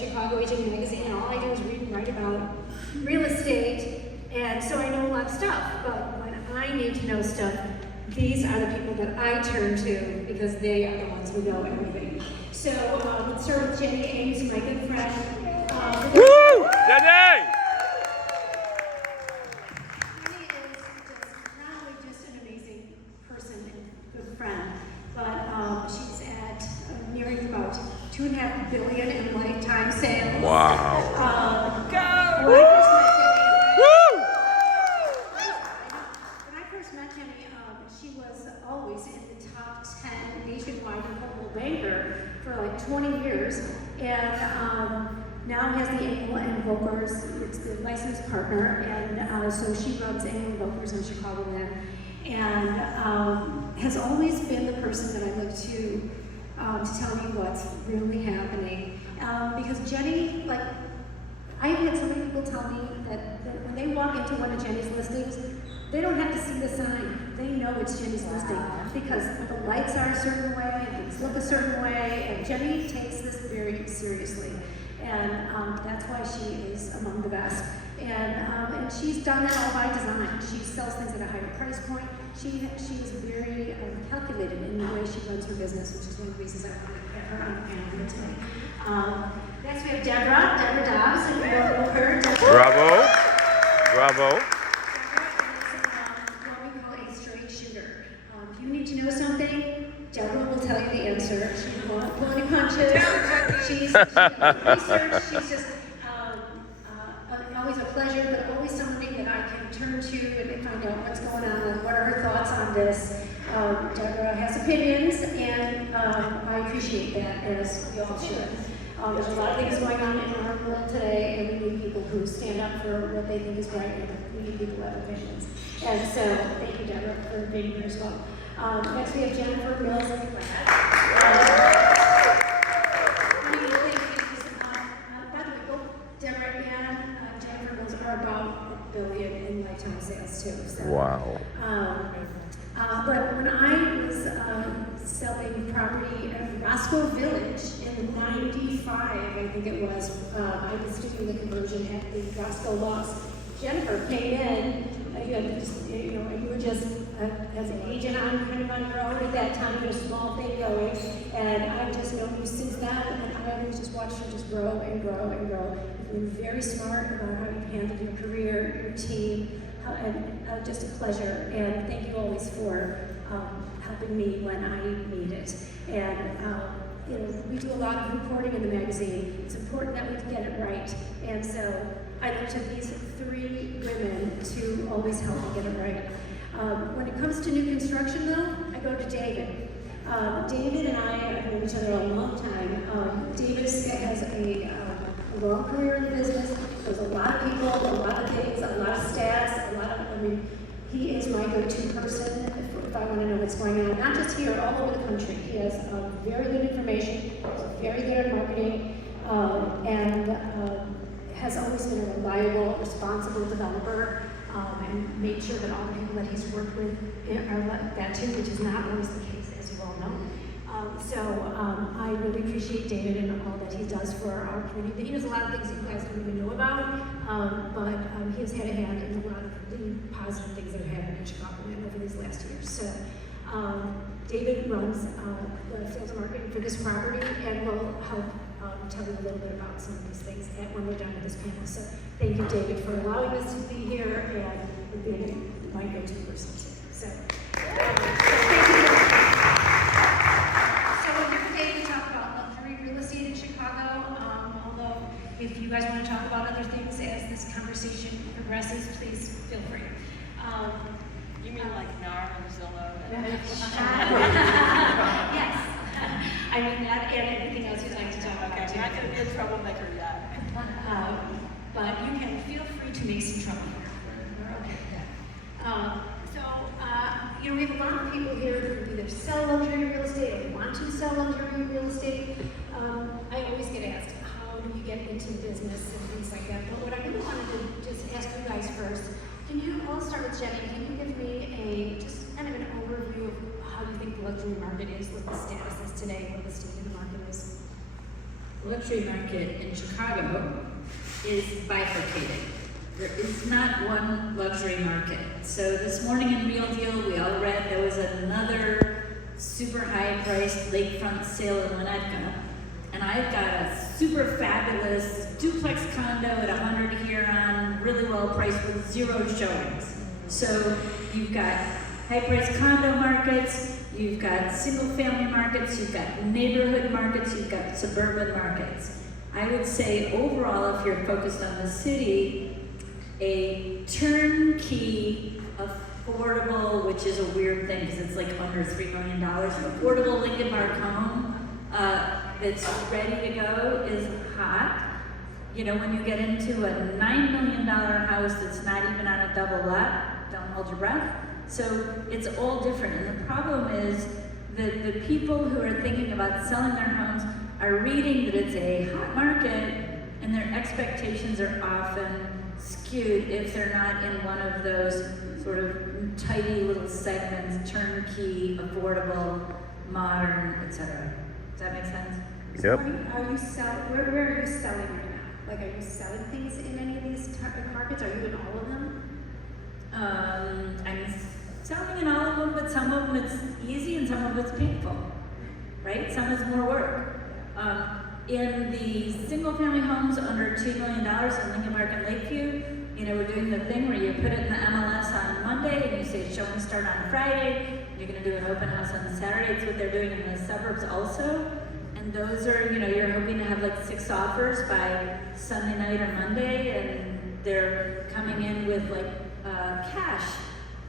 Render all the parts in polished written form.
Chicago Agent Magazine, and all I do is read and write about real estate, and so I know a lot of stuff. But when I need to know stuff, these are the people that I turn to because they are the ones who know everything. So let's start with Jenny Ames, my good friend. Woo! Jenny! Jenny is not only just an amazing person and good friend, but she's at nearing about $2.5 billion in lifetime sales. Wow. Go! When I first met Jenny, she was always in the top 10 nationwide Coldwell Banker for like 20 years, and now has the Engel and Volkers. It's the licensed partner, and so she runs Engel and Volkers in Chicagoland, and has always been the person that I look to tell me what's really happening. Because Jenny, like, I've had so many people tell me that when they walk into one of Jenny's listings, they don't have to see the sign. They know it's Jenny's listing because the lights are a certain way, and things look a certain way, and Jenny takes this very seriously. And that's why she is among the best. And she's done that all by design. She sells things at a higher price point. She is very calculated in the way she runs her business, which is one of the reasons I want to get her on the panel here today. Next we have Deborah Dobbs, and we welcome her. Bravo. Bravo. What we call a straight shooter. If you need to know something, Deborah will tell you the answer. She won't pull any punches. She's research. She's just always a pleasure, but always somebody that I can turn to and find out what's going on and what are her thoughts on this. Deborah has opinions, and I appreciate that, as we all should. There's a lot of things going on in our world today, and we need people who stand up for what they think is right, and we need people who have opinions. And so, thank you, Deborah, for being here as well. Next, we have Jennifer Mills. By the way, both Deborah and Jennifer Mills are about $1 billion in lifetime sales, too. So, Wow. but when I was selling property at Roscoe Village in '95, I think it was, I was doing the conversion at the Roscoe Lofts. Jennifer came in, you were just as an agent kind of on your own at that time, you had a small thing going, and I've just known you since then, and I've always just watched you just grow and grow and grow. You've been very smart about how you've handled your career, your team, and just a pleasure, and thank you always for helping me when I need it. And we do a lot of reporting in the magazine. It's important that we get it right, and so I look to these three women to always help me get it right. When it comes to new construction, though, I go to David. David and I have known each other a long time. David has a long career in the business. There's a lot of people, a lot of things, a lot of stats, he is my go-to person if I want to know what's going on, not just here, all over the country. He has very good information, he's very good at marketing, and has always been a reliable, responsible developer, and made sure that all the people that he's worked with are like that too, which is not always the case, as you all know. I really appreciate David and all that he does for our community. He does a lot of things that you guys don't even know about, but he has had a hand in a lot of really positive things that have happened in Chicago over these last years. So David runs the sales and marketing for this property, and will help tell you a little bit about some of these things when we're done with this panel. So thank you, David, for allowing us to be here and being my go-to person. So thank you. So we're here today to talk about luxury real estate in Chicago. Although if you guys want to talk about other things as this conversation progresses, please feel free. You mean like NAR and Zillow? Yes. I mean that and anything else you'd like to talk about. Okay, I'm not going to be a troublemaker yet. But you can feel free to make some trouble here. We're okay with that. We have a lot of people here who either sell luxury real estate or want to sell luxury real estate. I always get asked, how do you get into business and things like that? But what I really wanted to just ask you guys first, I'll start with Jenny. Can you give me just kind of an overview of how you think the luxury market is, what the status is today, what the state of the market is? luxury market in Chicago is bifurcated. There is not one luxury market. So this morning in Real Deal, we all read there was another super high-priced lakefront sale in Winnetka. And I've got a super fabulous duplex condo at 100 Huron, really well priced with 0 showings. So you've got high-priced condo markets, you've got single-family markets, you've got neighborhood markets, you've got suburban markets. I would say overall, if you're focused on the city, a turnkey, affordable, which is a weird thing because it's like under $3 million, affordable Lincoln Park home that's ready to go is hot. You know, when you get into a $9 million house that's not even on a double lot, don't hold your breath. So it's all different. And the problem is that the people who are thinking about selling their homes are reading that it's a hot market and their expectations are often skewed if they're not in one of those sort of tidy little segments, turnkey, affordable, modern, etc. Does that make sense? Yep. Are you selling, where are you selling right now? Like, are you selling things in any of these markets? Are you in all of them? I'm selling in all of them, but some of them it's easy and some of it's painful, right? Some is more work. In the single-family homes under $2 million in Lincoln Park and Lakeview, you know, we're doing the thing where you put it in the MLS on Monday and you say showings start on Friday. You're going to do an open house on Saturday. It's what they're doing in the suburbs also. And those are, you know, you're hoping to have like 6 offers by Sunday night or Monday, and they're coming in with like cash,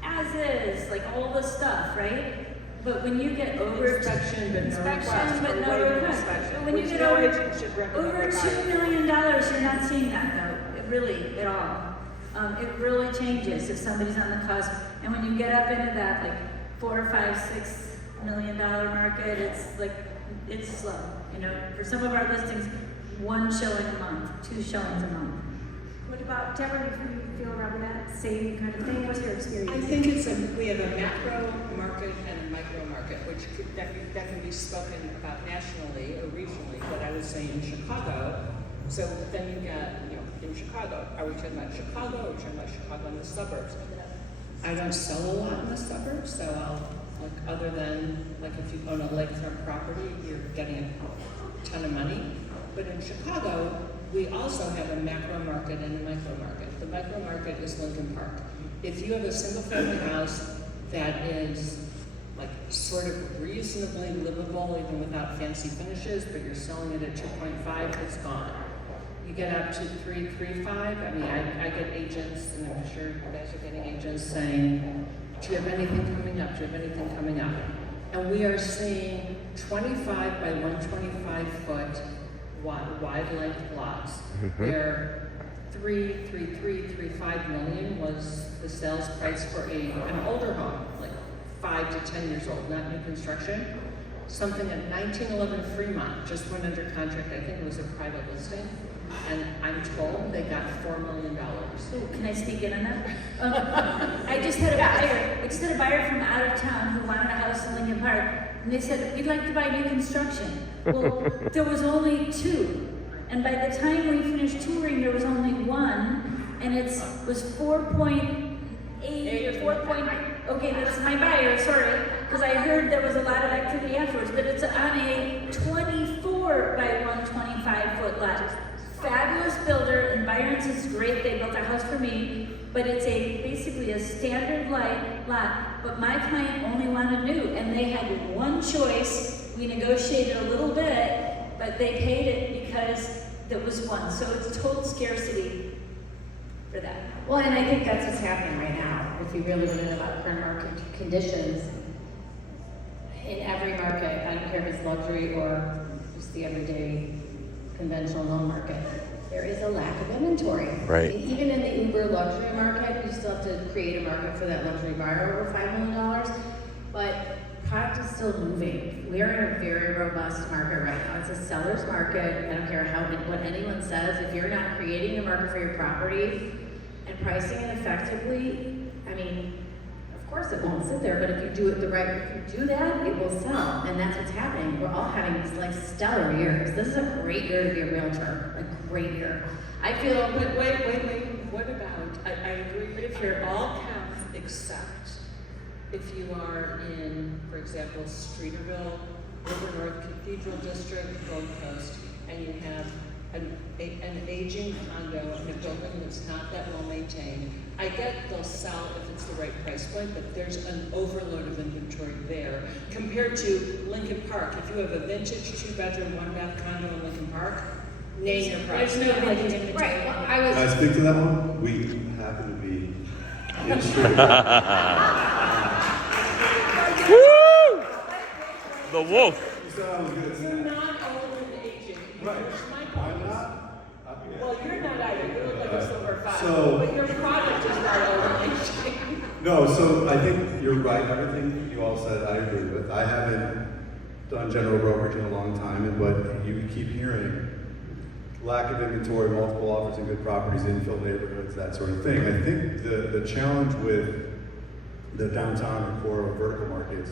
as is, like all the stuff, right? But when you get over Inspection, but no request. but We're no waiting for request. inspection, But when you which get no over agent should recommend. $2 million, you're not seeing that though, really, at all. It really changes if somebody's on the cusp. And when you get up into that like $4, $5, $6 million market, it's like, it's slow. You know, for some of our listings, 1 showing a month, 2 showings a month. What about, Deborah, you feel around that same kind of thing? What's your experience? I think we have a macro market and a micro market, which that can be spoken about nationally or regionally, but I would say in Chicago. So then you get, you know, in Chicago, are we talking about Chicago or are we talking about Chicago in the suburbs? I don't sell a lot in the suburbs, so I'll, like, other than, like, if you own a lakefront property, you're getting a ton of money. But in Chicago, we also have a macro market and a micro market. The micro market is Lincoln Park. If you have a single family house that is like sort of reasonably livable, even without fancy finishes, but you're selling it at 2.5, it's gone. You get up to 3.35. I mean, I get agents, and I'm sure you guys are getting agents saying, do you have anything coming up? Do you have anything coming up? And we are seeing 25 by 125 foot wide length lots. Where 3.5 million was the sales price for an older home, like 5 to 10 years old, not new construction. Something at 1911 Fremont just went under contract. I think it was a private listing, and I'm told they got $4 million. Ooh, can I speak in on that? I just had a buyer from out of town who wanted a house in Lincoln Park, and they said, we'd like to buy new construction. Well, there was only 2. And by the time we finished touring, there was only 1, and it was 4.8 or 4. Okay, that's my buyer, sorry, because I heard there was a lot of activity afterwards, but it's on a 24 by 125 foot lot. Fabulous builder, and Byron's is great, they built a house for me, but it's basically a standard lot, but my client only wanted new, and they had 1 choice. We negotiated a little bit, but they paid it because there was 1, so it's total scarcity for that. Well, and I think that's what's happening right now. If you really want to know about current market conditions, in every market, I don't care if it's luxury or just the everyday conventional home market, there is a lack of inventory. Right. Even in the uber luxury market, you still have to create a market for that luxury buyer over $5 million, but product is still moving. We are in a very robust market right now. It's a seller's market. I don't care what anyone says. If you're not creating a market for your property and pricing it effectively, I mean, of course it won't sit there, but if you do it if you do that, it will sell, and that's what's happening. We're all having these like stellar years. This is a great year to be a realtor, a great year. I feel, But wait, what about, I agree, but if you're all counts except if you are in, for example, Streeterville, River North Cathedral District, Gold Coast, and you have an aging condo in a building that's not that well maintained, I get they'll sell if it's the right price point, but there's an overload of inventory there compared to Lincoln Park. If you have a vintage 2-bedroom, 1-bath condo in Lincoln Park, name your price. There's no vintage inventory. right, well, I Can I was, speak to that one? We happen to be in Streeterville. Woo! The wolf. You said I was gonna say You're that. not old and aging. Right. Here's my point. I'm not. Well, you're not either. You look like a silver fox. So- But your product is not old and aging. No, so I think you're right. Everything you all said, I agree with. I haven't done general brokerage in a long time, but you keep hearing lack of inventory, multiple offers in good properties, infill neighborhoods, that sort of thing. I think the challenge with the downtown or core or vertical markets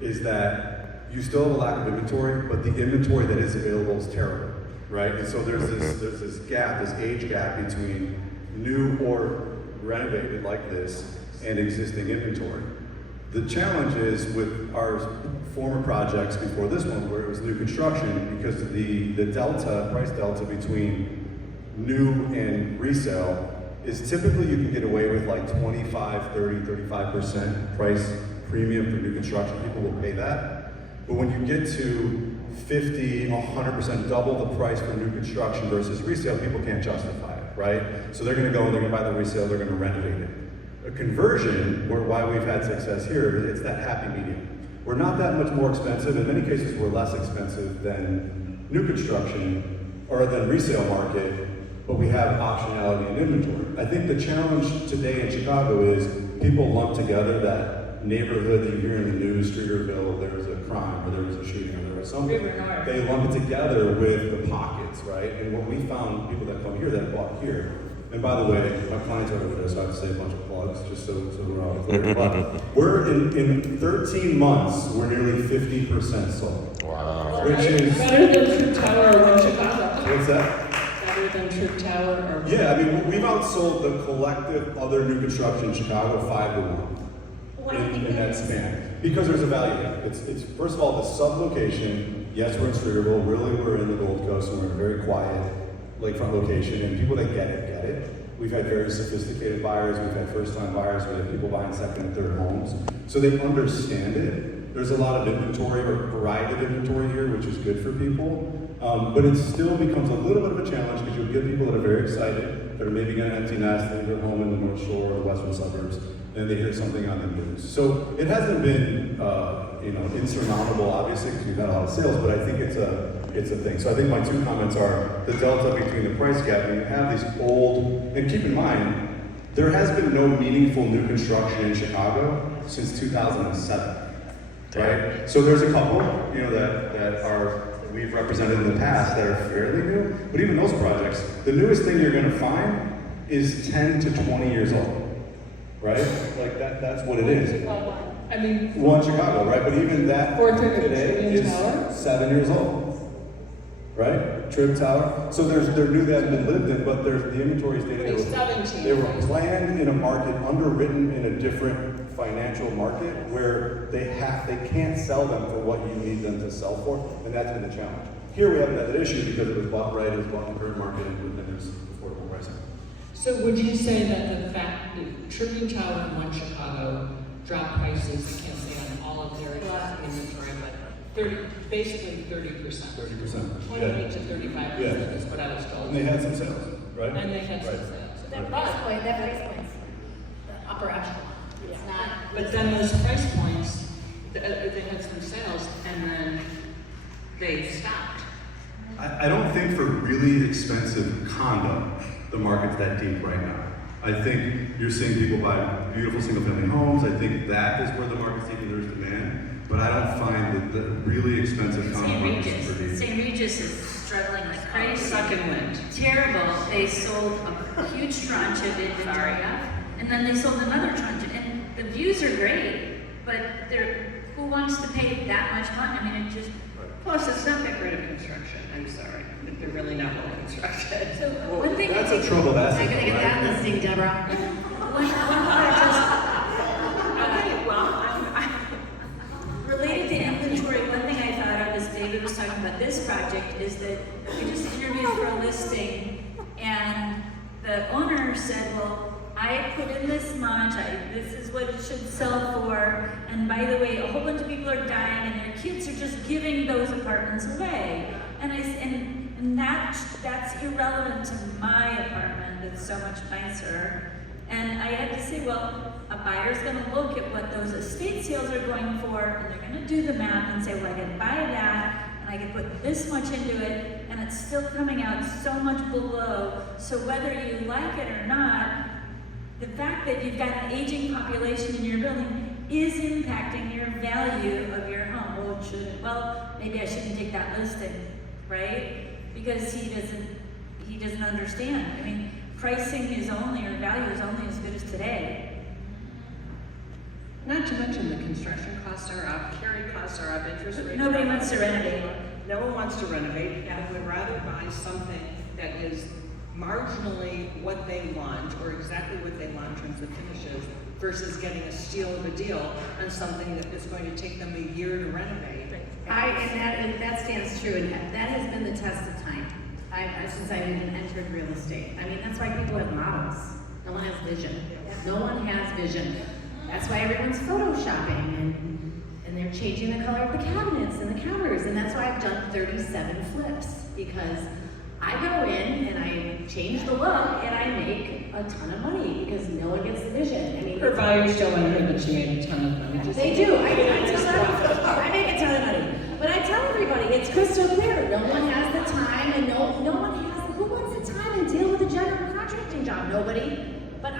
is that you still have a lack of inventory, but the inventory that is available is terrible, right? And so there's this gap, this age gap between new or renovated like this and existing inventory. The challenge is with our former projects before this one, where it was new construction, because of the price delta between new and resale is typically you can get away with like 25, 30, 35% price premium for new construction. People will pay that. But when you get to 50, 100% double the price for new construction versus resale, people can't justify it, right? So they're gonna go and they're gonna buy the resale, they're gonna renovate it. A conversion, why we've had success here, it's that happy medium. We're not that much more expensive. In many cases, we're less expensive than new construction or than resale market, but we have optionality in inventory. I think the challenge today in Chicago is people lump together that neighborhood that you hear in the news, Streeterville, there was a crime, or there was a shooting, or there was something. River North. They lump it together with the pockets, right? And what we found, people that come here that bought here, and by the way, my clients are over there, so I have to say a bunch of plugs, just so we're all clear. But we're in 13 months, we're nearly 50% sold. Wow. Which is, Better than Troop Tower or One Chicago. what's that? Better than Troop Tower or. Yeah, I mean, we've outsold the collective other new construction in Chicago 5-1 Why do you think in that that is? span. Because there's a value gap. It's first of all, the sub-location, yes, we're in Streeterville, really we're in the Gold Coast, and we're in a very quiet lakefront location, and people that get it. We've had very sophisticated buyers, we've had first-time buyers, we have people buying second and third homes. So they understand it. There's a lot of inventory or variety of inventory here, which is good for people. But it still becomes a little bit of a challenge because you'll get people that are very excited, that are maybe going to empty nest, leave their home in the North Shore or the Western suburbs, and they hear something on the news. So it hasn't been, insurmountable, obviously, because we've had a lot of sales, but I think it's a thing. So I think my two comments are the delta between the price gap, and you have these old, and keep in mind, there has been no meaningful new construction in Chicago since 2007, right? So there's a couple, that are, we've represented in the past that are fairly new, but even those projects, the newest thing you're gonna find is 10 to 20 years old, right? Like that's what it is. I mean, One Chicago, right? But even that 430 today Tribune is Tower? 7 years old, right? Trib Tower. So they're new that have been lived in, but the inventory is dated. It's 17. They were planned in a market, underwritten in a different financial market where they can't sell them for what you need them to sell for, and that's been the challenge. Here we haven't had that issue because it was bought right, it was bought in the current market, and there's affordable pricing. so would you say that the fact that Tribune Tower and One Chicago dropped prices, I can't say on all of their existing inventory, but basically 30%. 30%. 28 to 35% Yeah. is what I was told. And they had some sales, right? And they had some Right. sales. that price point's the upper echelon. It's not. But then those price points, they had some sales and then they stopped. I don't think for really expensive condo, the market's that deep right now. I think you're seeing people buy beautiful single-family homes. I think that is where the market's deep and there's demand. But I don't find that the really expensive condo St. market's Regis, super deep. St. Regis is struggling like crazy. Second wind. Terrible. They sold a huge tranche of inventory, and then they sold another tranche, and the views are great, but who wants to pay that much money? I mean, it just, Plus, it's not that great of construction, I'm sorry, they're really not well constructed. so Well, one thing. that's a troubled Not asset. gonna get right? that listing, Deborah. One Okay, well, related to inventory, one thing I thought of as David was talking about this project is that we just interviewed for a listing and the owner said, well, I put in this much, this is what it should sell for, and by the way, a whole bunch of people are dying and their kids are just giving those apartments away. And that's irrelevant to my apartment that's so much nicer. And I had to say, well, a buyer's gonna look at what those estate sales are going for, and they're gonna do the math and say, well, I can buy that, and I can put this much into it, and it's still coming out so much below. So whether you like it or not, the fact that you've got an aging population in your building is impacting your value of your home. Well, it shouldn't. Well, maybe I shouldn't take that listing, right? Because he doesn't understand. I mean, pricing is only, or value is only as good as today. not to mention the construction costs are up, carry costs are up, interest rates. Nobody are up. wants to renovate. No one wants to renovate, and would rather buy something that is marginally what they want, or exactly what they want in terms of finishes, versus getting a steal of a deal on something that is going to take them a year to renovate. And that stands true, and that has been the test of time. Since I've even entered real estate. I mean, that's why people have models. No one has vision. No one has vision. That's why everyone's photoshopping and they're changing the color of the cabinets and the counters. And that's why I've done 37 flips, because I go in and I change the look and I make a ton of money because no one gets the vision. I mean, Her buyers don't want her, but she made a ton of money. Just- they do. I tell them, I make a ton of money. But I tell everybody, it's crystal clear. No one has the time, and no one has. Who wants the time to deal with a general contracting job? Nobody. But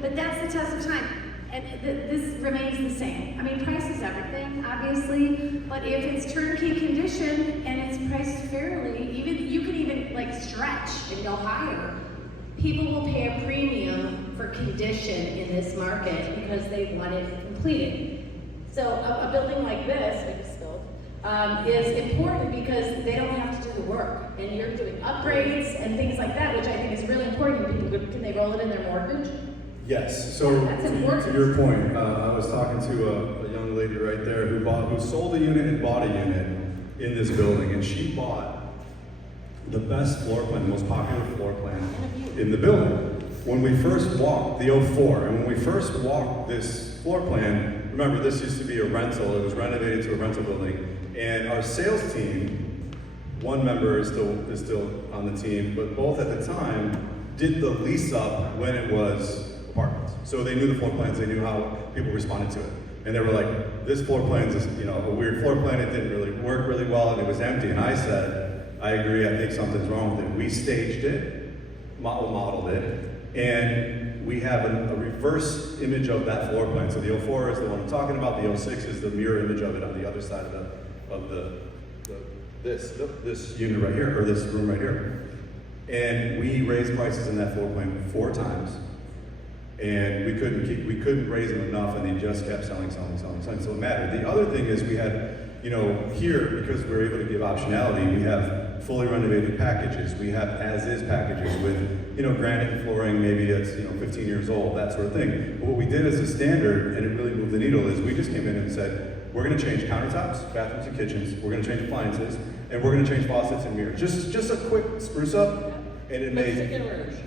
but that's the test of time, and this remains the same. I mean, price is everything, obviously. But if it's turnkey condition and it's priced fairly, you can even like stretch and go higher. People will pay a premium for condition in this market because they want it completed. So a building like this is important because they don't have to do the work, and you're doing upgrades and things like that, which I think is really important. People, can they roll it in their mortgage? Yes, so That's to important. your point, I was talking to a young lady right there who sold a unit and bought a unit in this building, and she bought the best floor plan, the most popular floor plan in the building. When we first walked, the 04, and when we first walked this floor plan, remember this used to be a rental, it was renovated to a rental building, and our sales team, one member is still on the team, but both at the time did the lease up when it was apartments. So they knew the floor plans, they knew how people responded to it. And they were like, this floor plan is a weird floor plan, it didn't really work really well, and it was empty. And I said, I agree, I think something's wrong with it. We staged it, modeled it, and we have a reverse image of that floor plan. So the 04 is the one I'm talking about, the 06 is the mirror image of it on the other side of this unit right here, or this room right here. And we raised prices in that floor plan 4 times. And we couldn't raise them enough, and they just kept selling. So it mattered. The other thing is we had, here, because we're able to give optionality, we have fully renovated packages. We have as-is packages with, granite flooring, maybe it's, 15 years old, that sort of thing. But what we did as a standard, and it really moved the needle, is we just came in and said, we're gonna change countertops, bathrooms and kitchens, we're gonna change appliances, and we're gonna change faucets and mirrors. Just a quick spruce up, and it made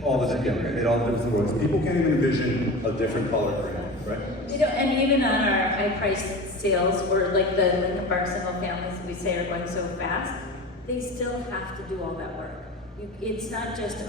all the difference. It made all the difference in the world. People can't even envision a different color green, right? And even on our high-priced sales, or like the Lincoln Park single families we say are going so fast, they still have to do all that work. It's not just,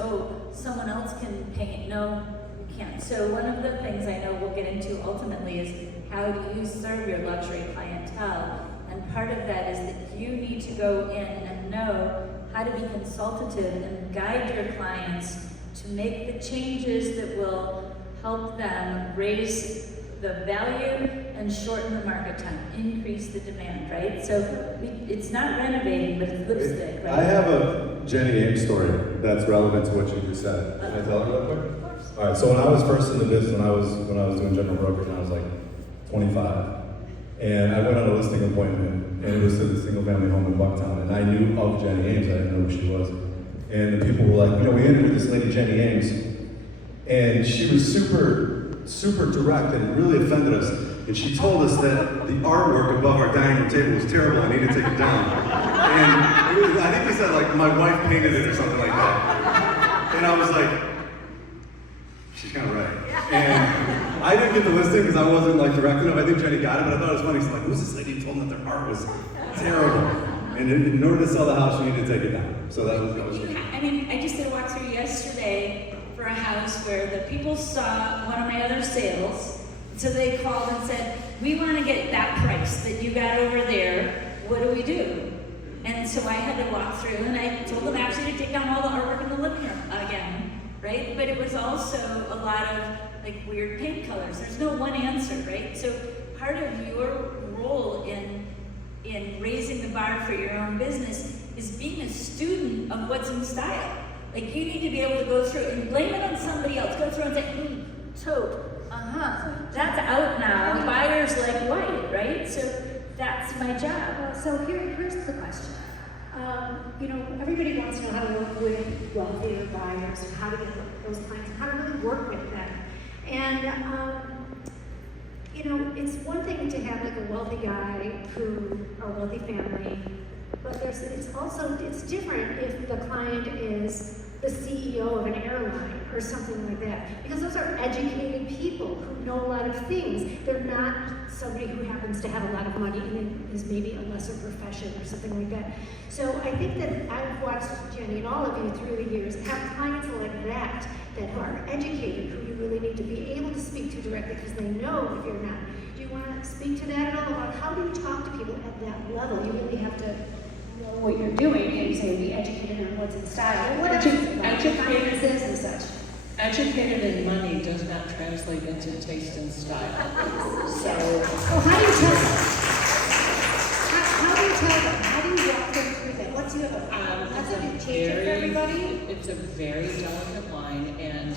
someone else can paint. No, you can't. So one of the things I know we'll get into ultimately is how do you serve your luxury clientele? And part of that is that you need to go in and know how to be consultative and guide your clients to make the changes that will help them raise the value and shorten the market time, increase the demand, right? So it's not renovating, but it's lipstick, right? I have Jenny Ames story that's relevant to what you just said. Can I tell it real quick? All right, so when I was first in the business, when I was doing general brokerage, and I was like 25, and I went on a listing appointment, and it was to the single family home in Bucktown, and I knew of Jenny Ames, I didn't know who she was. And the people were like, you know, we interviewed this lady, Jenny Ames, and she was super direct and really offended us. And she told us that the artwork above our dining room table was terrible, I needed to take it down. And it was, I think he said like, my wife painted it or something like that. And I was like, she's kind of right. And I didn't get the listing because I wasn't like direct enough. I think Jenny got it, but I thought it was funny. She's like, who's this lady who told them that their art was terrible? And in order to sell the house, she needed to take it down. So that was good. I mean, I just did a walkthrough yesterday for a house where the people saw one of my other sales. So they called and said, we want to get that price that you got over there. What do we do? And so I had to walk through, and I told them actually to take down all the artwork in the living room again, right? But it was also a lot of like weird paint colors. There's no one answer, right? So part of your role in raising the bar for your own business is being a student of what's in style. Like you need to be able to go through and blame it on somebody else. Go through and say, taupe. That's out now. Buyers like white, right? So that's my job. So here's the question. You know, everybody wants to know how to work with wealthier buyers, how to get those clients, and how to really work with them. And you know, it's one thing to have like a wealthy guy or a wealthy family, but it's different if the client is the CEO of an airline or something like that, because those are educated people who know a lot of things. They're not somebody who happens to have a lot of money and is maybe a lesser profession or something like that. So I think that I've watched Jenny and all of you through the years have clients like that are educated, who you really need to be able to speak to directly because they know if you're not. Do you want to speak to that at all about how do you talk to people at that level? You really have to know what you're doing, and you say be educated on what's in style, what finances and such. Educated in money does not translate into taste and style. So, Well, how do you tell them? How do you tell them? How do you walk them through that? What's your that's a change it for everybody? it's a very delicate line, and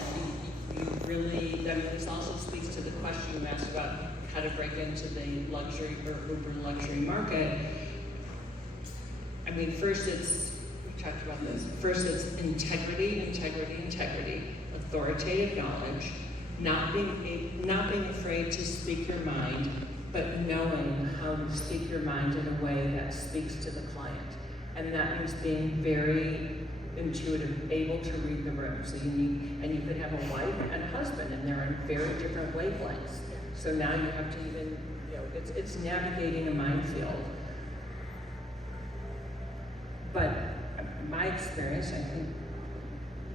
you really, I mean, this also speaks to the question you asked about how to break into the luxury or uber luxury market. I mean, first we talked about this, first it's integrity, authoritative knowledge, not being afraid to speak your mind, but knowing how to speak your mind in a way that speaks to the client. And that means being very intuitive, able to read the room. So you could have a wife and a husband, and they're in very different wavelengths. So now you have to even, you know, it's navigating a minefield. But my experience, I think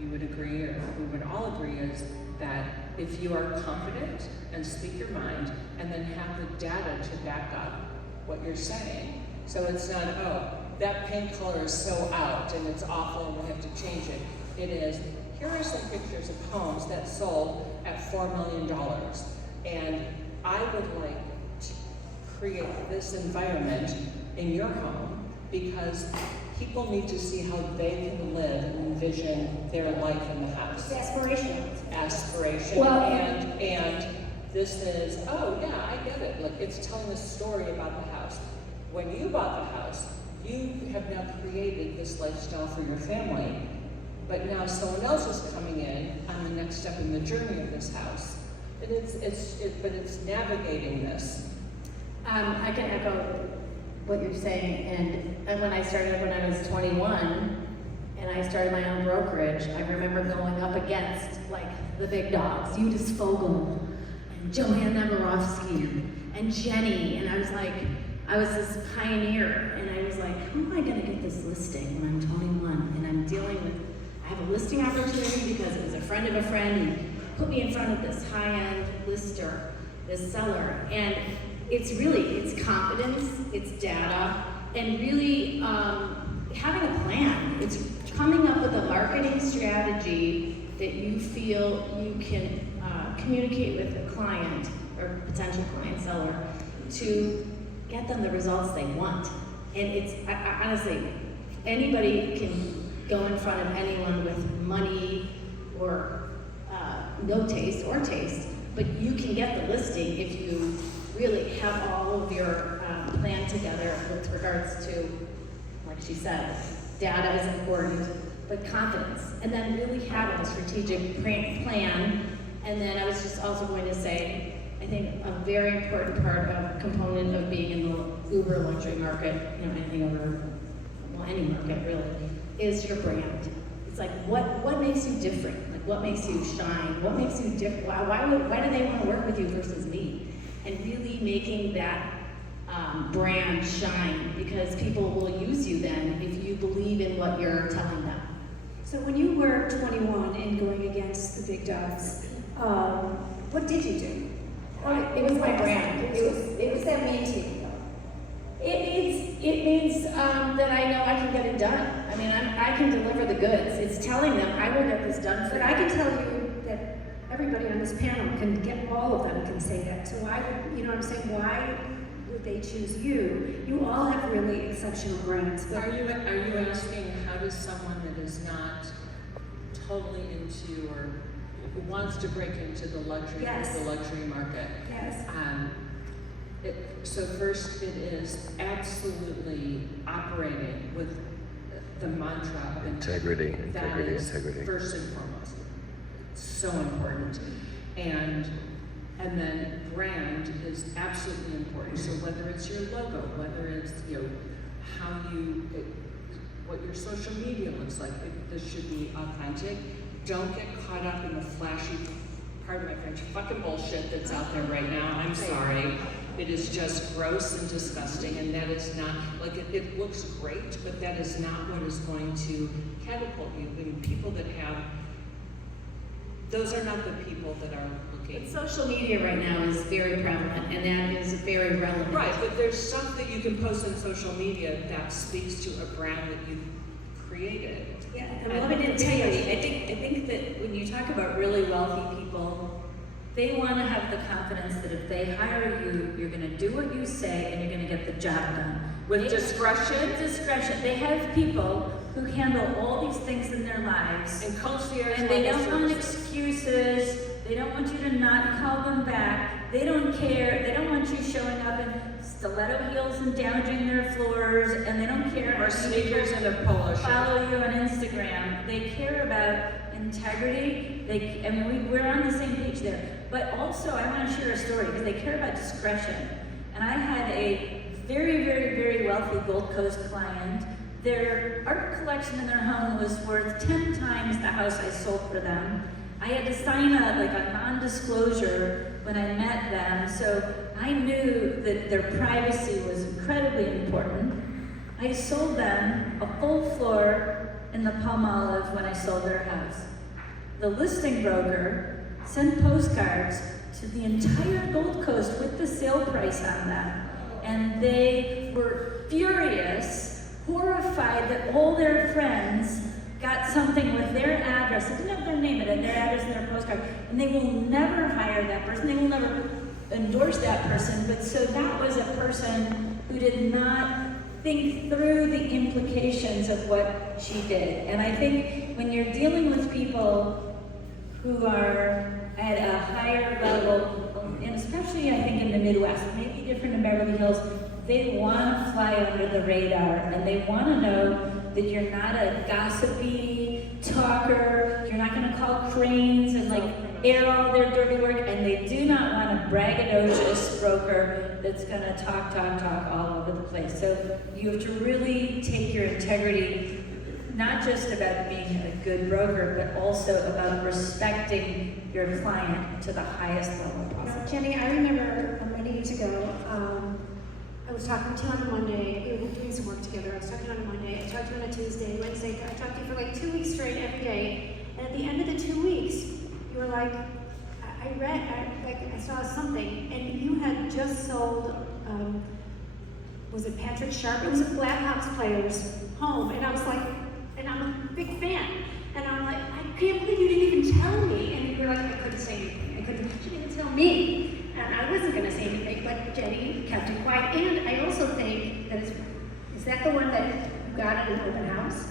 you would agree, or we would all agree, is that if you are confident and speak your mind, and then have the data to back up what you're saying. So it's not, oh, that paint color is so out and it's awful and we have to change it. It is, here are some pictures of homes that sold at $4 million. And I would like to create this environment in your home because people need to see how they can live and envision their life in the house. Aspiration. Well, and this is, oh yeah, I get it. Like it's telling a story about the house. When you bought the house, you have now created this lifestyle for your family. But now someone else is coming in on the next step in the journey of this house. And but it's navigating this. I can echo what you're saying, and when I started when I was 21, and I started my own brokerage, I remember going up against like the big dogs, Eudes Fogel, and Joanne Nemirovsky, and Jenny, and I was this pioneer, and I was like, how am I gonna get this listing when I'm 21, and I'm dealing with, I have a listing opportunity because it was a friend of a friend, and put me in front of this high-end lister, this seller, and it's confidence, it's data, and really having a plan. It's coming up with a marketing strategy that you feel you can communicate with the client or potential client seller to get them the results they want. And it's honestly, anybody go in front of anyone with money or no taste or taste, but you can get the listing if you really have all of your plan together with regards to, like she said, data is important, but confidence, and then really having a strategic plan. And then I was just also going to say, I think a very important component of being in the Uber luxury market, anything over, well, any market really, is your brand. It's like, what makes you different? Like, what makes you shine? What makes you different? Why do they want to work with you versus me? And really making that brand shine, because people will use you then if you believe in what you're telling them. So when you were 21 and going against the big dogs, what did you do? It was my brand. It was that mean to you. It means that I know I can get it done. I mean, I can deliver the goods. It's telling them I will get this done for But I can tell you that everybody on this panel can get, all of them can say that. So why would, you know what I'm saying, why would they choose you? You all have really exceptional brands. But Are you asking how does someone that is not totally into or who wants to break into the luxury Yes. market? yes. So first, it is absolutely operating with the mantra of Integrity, That integrity, is integrity. first and foremost. So important. And then brand is absolutely important. So whether it's your logo, whether it's how what your social media looks like, this should be authentic. Don't get caught up in the flashy, pardon my French, fucking bullshit that's out there right now. I'm sorry. It is just gross and disgusting, and that is not, like, it looks great, but that is not what is going to catapult you. And people that have, those are not the people that are looking. But social media right now is very prevalent, and that is very relevant. Right, but there's stuff that you can post on social media that speaks to a brand that you've created. Yeah, And and let me tell you, I think that when you talk about really wealthy people, they want to have the confidence that if they hire you, you're going to do what you say and you're going to get the job done. With discretion? With discretion. They have people who handle all these things in their lives. And concierge And they level don't want services. excuses. They don't want you to not call them back. They don't care. They don't want you showing up in stiletto heels and damaging their floors. And they don't care Or if sneakers people and a polo shirt. follow you on Instagram. They care about integrity. We're on the same page there. But also, I want to share a story because they care about discretion. And I had a very, very, very wealthy Gold Coast client. Their art collection in their home was worth 10 times the house I sold for them. I had to sign a non-disclosure when I met them, so I knew that their privacy was incredibly important. I sold them a full floor in the Palmolive when I sold their house. The listing broker sent postcards to the entire Gold Coast with the sale price on them. And they were furious, horrified that all their friends got something with their address. It didn't have their name, it had their address and their postcard. And they will never hire that person, they will never endorse that person. But so that was a person who did not think through the implications of what she did. And I think when you're dealing with people who are at a higher level, and especially I think in the Midwest, maybe different in Beverly Hills, they want to fly under the radar and they want to know that you're not a gossipy talker, you're not going to call cranes and air all their dirty work, and they do not want a braggadocious broker that's going to talk all over the place. So you have to really take your integrity, not just about being a good broker, but also about respecting your client to the highest level possible. Jenny, I remember many years ago, I was talking to you on a Monday. We were doing some work together. I was talking to you on a Monday. I talked to you on a Tuesday, Wednesday. I talked to you for 2 weeks straight every day. And at the end of the 2 weeks, you were like, I saw something, and you had just sold, was it Patrick Sharp? It was a Blackhawks player's home. And I was like, and I'm a big fan. And I'm like, I can't believe you didn't even tell me. And you were like, I couldn't say anything. You didn't even tell me. And I wasn't going to say anything, but Jenny kept it quiet. And I also think that is that the one that you got at an open house?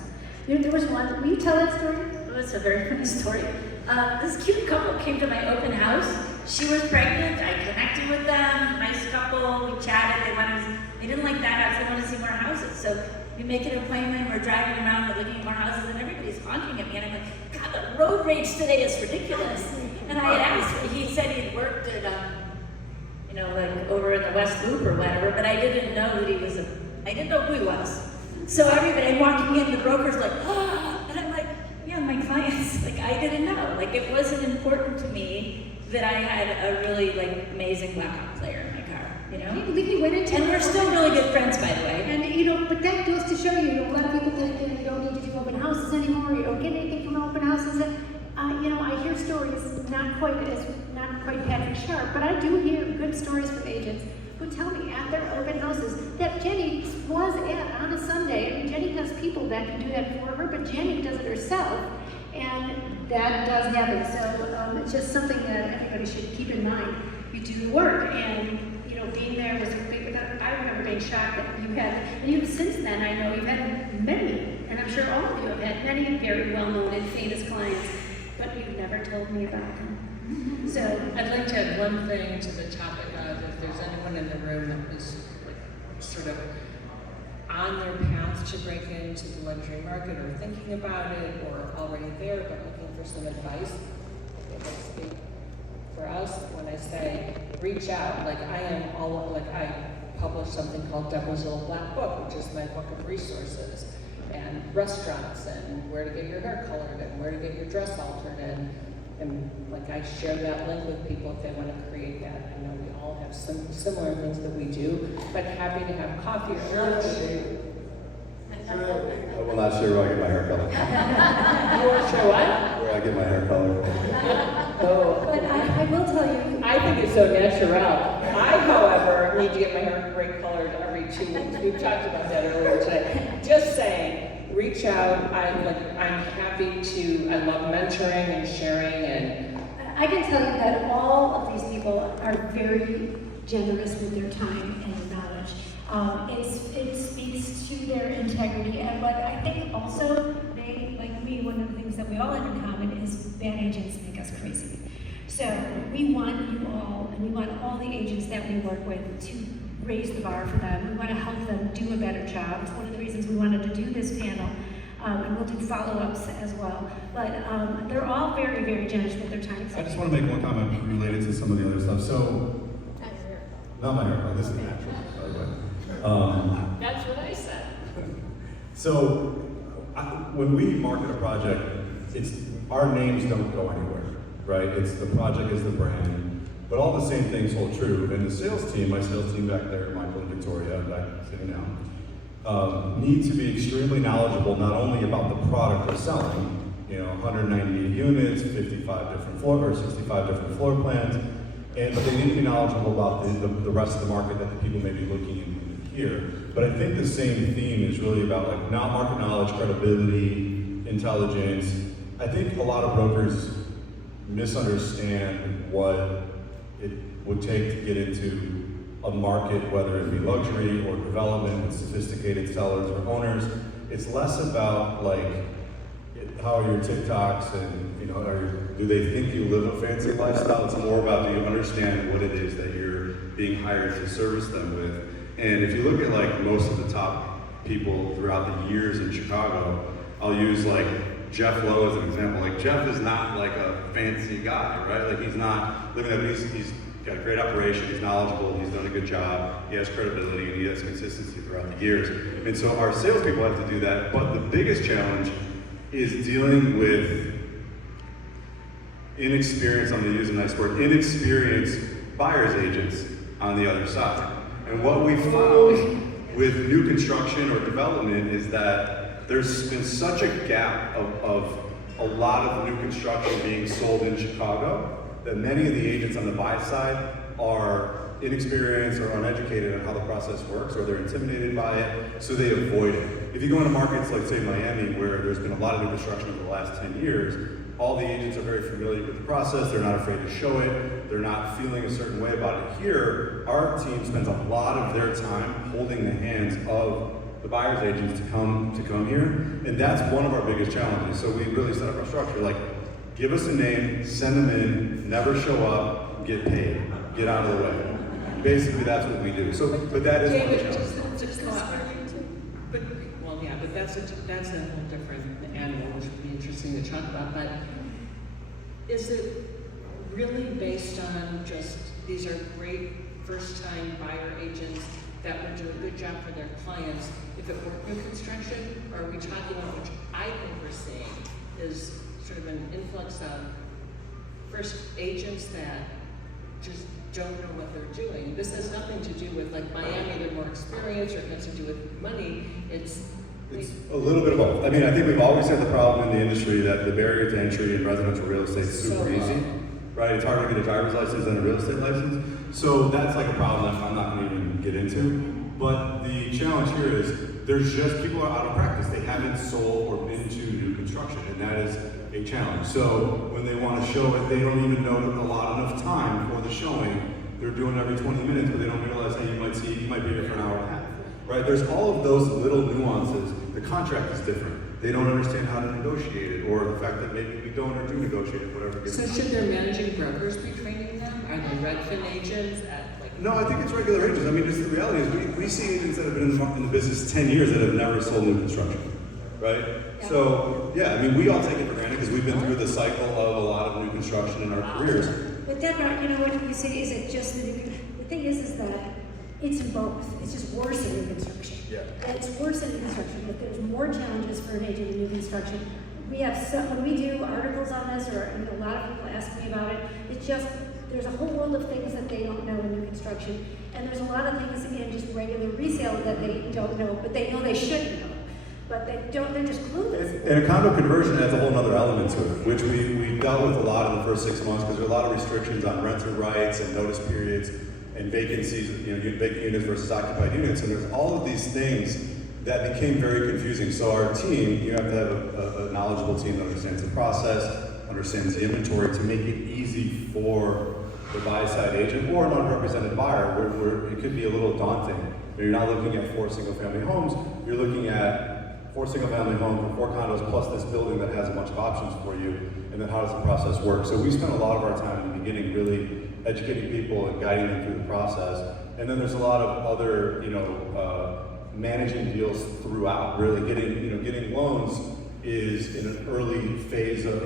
There was one, will you tell that story? It was a very funny story. This cute couple came to my open house. She was pregnant. I connected with them. Nice couple. We chatted. They didn't like that house. They wanted to see more houses. So we make an appointment. We're driving around. We're looking at more houses, and everybody's honking at me. And I'm like, God, the road rage today is ridiculous. And I had asked. He said he had worked at, like over in the West Loop or whatever. But I didn't know that he was I didn't know who he was. So everybody walking in, the broker's like, oh, and I'm like, yeah, my clients, like I didn't know. Like it wasn't important to me that I had a really like amazing blackout player in my car, you know? We went into And we're still really good friends, by the way. And but that goes to show you, a lot of people think that you don't need to do open houses anymore, you don't get anything from open houses. And, I hear stories, not quite Patrick Sharp, but I do hear good stories from agents who tell me at their open houses that Jenny was at on a Sunday. I mean, Jenny has people that can do that for her, but Jenny does it herself, and that does happen. So it's just something that everybody should keep in mind. You do the work, and being there was big. I remember being shocked that you had, and even since then, I know you've had many, and I'm sure all of you have had many very well-known and famous clients, but you've never told me about them. So I'd like to add one thing to the topic of if there's anyone in the room that was like sort of on their path to break into the luxury market or thinking about it or already there but looking for some advice. I speak for us when I say reach out. Like I published something called Deborah's Little Black Book, which is my book of resources and restaurants and where to get your hair colored and where to get your dress altered and like I share that link with people if they want to create that. I know we all have some similar things that we do, but happy to have coffee or lunch. I will not share where I get my hair colored. You want to share what? Where I get my hair colored. Oh, but I will tell you, I think it's so natural. I, however, need to get my hair gray colored every 2 weeks. We've talked about that earlier today. Just saying, reach out. I'm happy to. I love mentoring and sharing and. I can tell you that all of these people are very generous with their time and their knowledge. It speaks to their integrity, and what I think also they, like me, one of the things that we all have in common is bad agents make us crazy. So we want you all, and we want all the agents that we work with to raise the bar for them. We want to help them do a better job. It's one of the reasons we wanted to do this panel. And we'll do follow-ups as well. But they're all very, very generous with their time. I just want to make one comment related to some of the other stuff. So, not my hair color, this is natural, by the way. That's what I said. So, when we market a project, our names don't go anywhere, right? It's the project is the brand, but all the same things hold true. And the sales team, my sales team back there, Michael and Victoria, back sitting down, need to be extremely knowledgeable not only about the product they're selling, 198 units, 55 different floor or 65 different floor plans, but they need to be knowledgeable about the rest of the market that the people may be looking in here. But I think the same theme is really about like not market knowledge, credibility, intelligence. I think a lot of brokers misunderstand what it would take to get into a market, whether it be luxury or development with sophisticated sellers or owners. It's less about like how are your TikToks and do they think you live a fancy lifestyle? It's more about do you understand what it is that you're being hired to service them with. And if you look at like most of the top people throughout the years in Chicago, I'll use like Jeff Lowe as an example. Like Jeff is not like a fancy guy, right? Like he's not living that, but he's got a great operation, he's knowledgeable, he's done a good job, he has credibility, and he has consistency throughout the years. And so our salespeople have to do that, but the biggest challenge is dealing with inexperienced, I'm gonna use a nice word, inexperienced buyer's agents on the other side. And what we found with new construction or development is that there's been such a gap of a lot of new construction being sold in Chicago that many of the agents on the buy side are inexperienced or uneducated on how the process works, or they're intimidated by it, so they avoid it. If you go into markets like, say, Miami, where there's been a lot of new construction over the last 10 years, all the agents are very familiar with the process, they're not afraid to show it, they're not feeling a certain way about it. Here, our team spends a lot of their time holding the hands of the buyer's agents to come here, and that's one of our biggest challenges. So we really set up our structure like, give us a name, send them in, never show up, get paid, get out of the way. Basically, that's what we do. So, but that is one of the David, challenges. just but, well, yeah, but that's a whole different animal, which would be interesting to talk about, but is it really based on just, these are great first-time buyer agents that would do a good job for their clients if it were new construction? Or are we talking about, which I think we're seeing, is sort of an influx of first agents that just don't know what they're doing? This has nothing to do with like Miami, they're more experienced, or it has to do with money. It's a little bit of both. I mean, I think we've always had the problem in the industry that the barrier to entry in residential real estate is super So easy, right? It's hard to get a driver's license and a real estate license. So that's like a problem that I'm not going to even get into. But the challenge here is there's just people are out of practice. They haven't sold or been to new construction, and that is a challenge. So when they want to show it, they don't even know that allot enough time for the showing. They're doing it every 20 minutes, but they don't realize that you might be here for an hour and a half. Right? There's all of those little nuances. The contract is different. They don't understand how to negotiate it, or the fact that maybe we don't or do negotiate it, whatever. so should their managing brokers be training them? Are they Redfin agents at like? No, I think it's regular agents. I mean, just the reality is we see agents that have been in the business 10 years that have never sold new construction, right? Yeah. So, yeah, I mean, we all take it for granted because we've been through the cycle of a lot of new construction in our careers. But Deborah, you know what you say, is it just the thing is that it's both. It's just worse in new construction. Yeah. And it's worse in new construction, but there's more challenges for an agent in new construction. We have when we do articles on this, or a lot of people ask me about it, it's just, there's a whole world of things that they don't know in new construction. And there's a lot of things in just regular resale that they don't know, but they know they should know. But they're just clueless. And a condo conversion adds a whole other element to it, which we dealt with a lot in the first 6 months because there are a lot of restrictions on renter rights and notice periods and vacancies, vacant units versus occupied units. And there's all of these things that became very confusing. So our team, you have to have a knowledgeable team that understands the process, understands the inventory to make it easy for the buy-side agent or an unrepresented buyer where it could be a little daunting. You're not looking at 4 single-family homes, you're looking at 4 single-family homes and 4 condos plus this building that has a bunch of options for you, and then how does the process work? So we spent a lot of our time in the beginning really educating people and guiding them through the process. And then there's a lot of other, managing deals throughout. Really getting loans is in an early phase of,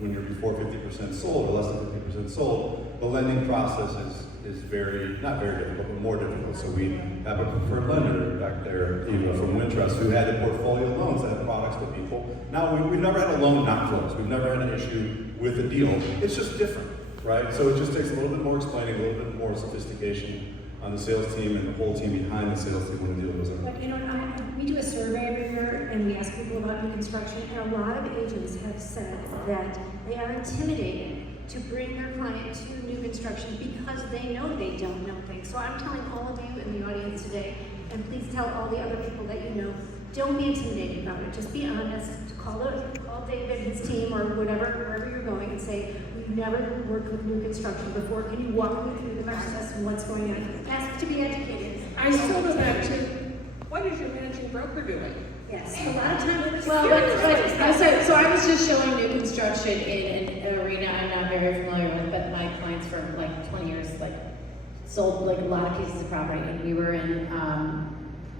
when you're before 50% sold or less than 50% sold. The lending process is not very difficult, but more difficult. So we have a preferred lender back there, from Wintrust, who had the portfolio loans that have products to people. Now, we've never had a loan not close. We've never had an issue with a deal. It's just different, right? So it just takes a little bit more explaining, a little bit more sophistication on the sales team and the whole team behind the sales team when the deal goes in. But we do a survey every year and we ask people about new construction, and a lot of agents have said that they are intimidated to bring their client to new construction because they know they don't know things. So I'm telling all of you in the audience today, and please tell all the other people that you know, don't be intimidated about it. Just be honest. Call David, his team, or wherever you're going, and say, we've never worked with new construction before. Can you walk me through the process and what's going on? Ask to be educated. I still go back to, what is your managing broker doing? Yes, a lot of time. So I was just showing new construction in an arena I'm not very familiar with, but my clients for like 20 years sold like a lot of pieces of property, and we were in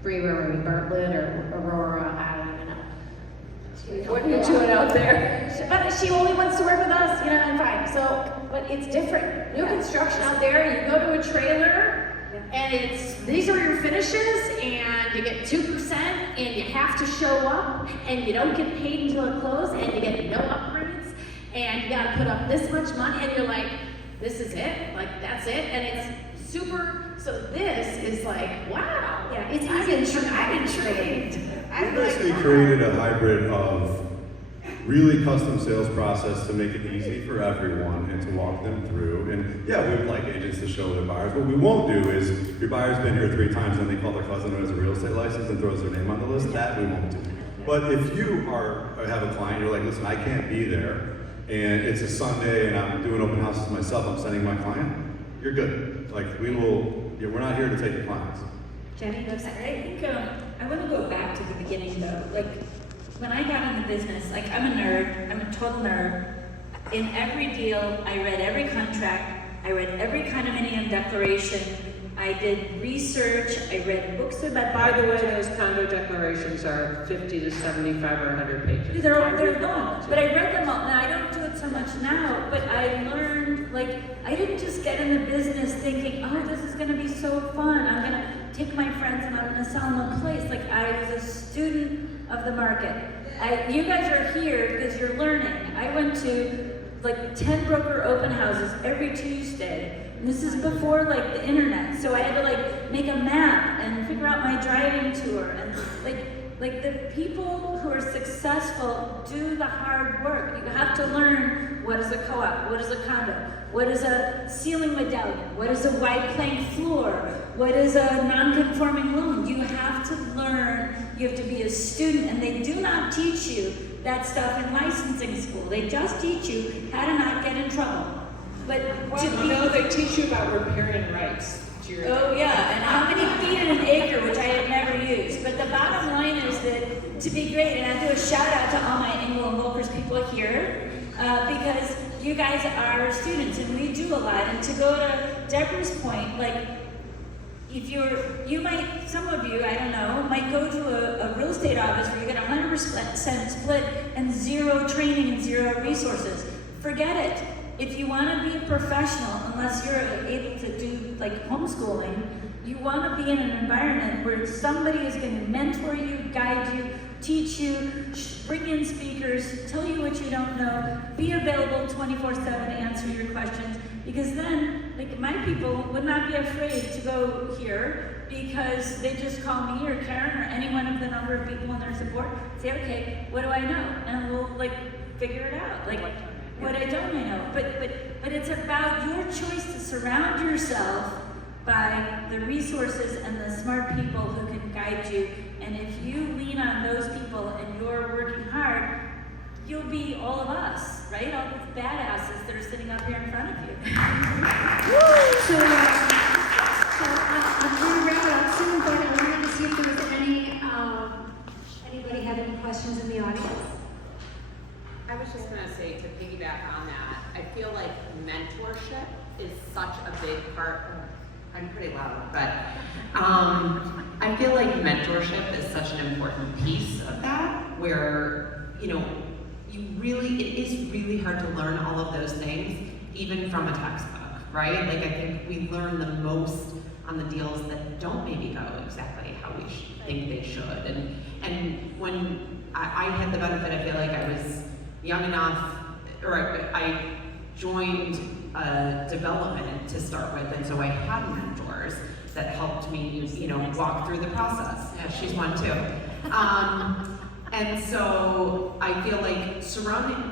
Brewer, Bartlett, or Aurora, I don't even know. What are you doing out there? But she only wants to work with us, and fine. So, but it's different. New construction out there, you go to a trailer, and these are your finishes, and you get 2%, and you have to show up, and you don't get paid until it closes, and you get no upgrades, and you gotta put up this much money, and you're like, this is it, that's it, and it's super. So this is like, wow. Yeah, it's I'm intrigued. We basically created a hybrid of really custom sales process to make it easy for everyone and to walk them through. And yeah, we would like agents to show their buyers. What we won't do is, your buyer's been here 3 times and they call their cousin who has a real estate license and throws their name on the list. That we won't do. But if you have a client, you're like, listen, I can't be there, and it's a Sunday and I'm doing open houses myself, I'm sending my client, you're good. We're not here to take your clients. Jenny, that's great. I want to go back to the beginning though. Like, when I got into business, like I'm a nerd, I'm a total nerd. In every deal, I read every contract, I read every condominium declaration, I did research, I read books about. By the way, those condo declarations are 50 to 75 or 100 pages. They're long, but I read them all. Now I don't do it so much now, but I learned, like, I didn't just get in the business thinking, oh, this is gonna be so fun. I'm gonna take my friends and I'm gonna sell them a place. Like, I was a student of the market. You guys are here because you're learning. I went to like 10 broker open houses every Tuesday. And this is before like the internet, so I had to like make a map and figure out my driving tour. And like the people who are successful do the hard work. You have to learn what is a co-op, what is a condo, what is a ceiling medallion, what is a wide plank floor, what is a non-conforming loan. You have to learn, you have to be a student, and they do not teach you that stuff in licensing school. They just teach you how to not get in trouble. But No, they teach you about riparian rights. oh yeah, and how many feet in an acre, which I have never used. But the bottom line is that to be great, and I do a shout out to all my Engel and Volkers people here, because you guys are students and we do a lot. And to go to Deborah's point, like, if you might, some of you, I don't know, might go to a real estate office where you get 100% split and zero training and zero resources. Forget it. If you want to be a professional, unless you're able to do like homeschooling, you want to be in an environment where somebody is going to mentor you, guide you, teach you, bring in speakers, tell you what you don't know, be available 24/7 to answer your questions. Because then, like, my people would not be afraid to go here because they just call me or Karen or any one of the number of people in their support, say, okay, what do I know? And we'll like figure it out. Like, what I don't know. But it's about your choice to surround yourself by the resources and the smart people who can guide you. And if you lean on those people and you're working hard, you'll be all of us, right? All these badasses that are sitting up here in front of you. So I'm going to wrap it up soon, but I wanted to see if there was anybody had any questions in the audience. I was just gonna say, to piggyback on that, I feel like mentorship is such a big part. I'm pretty loud, but I feel like mentorship is such an important piece of that, where, you know, it is really hard to learn all of those things, even from a textbook, right? Like, I think we learn the most on the deals that don't maybe go exactly how we think they should. And when I had the benefit, I feel like I was young enough, or I joined a development to start with, and so I had mentors that helped me, you know, walk through the process. Yeah, she's one too. And so I feel like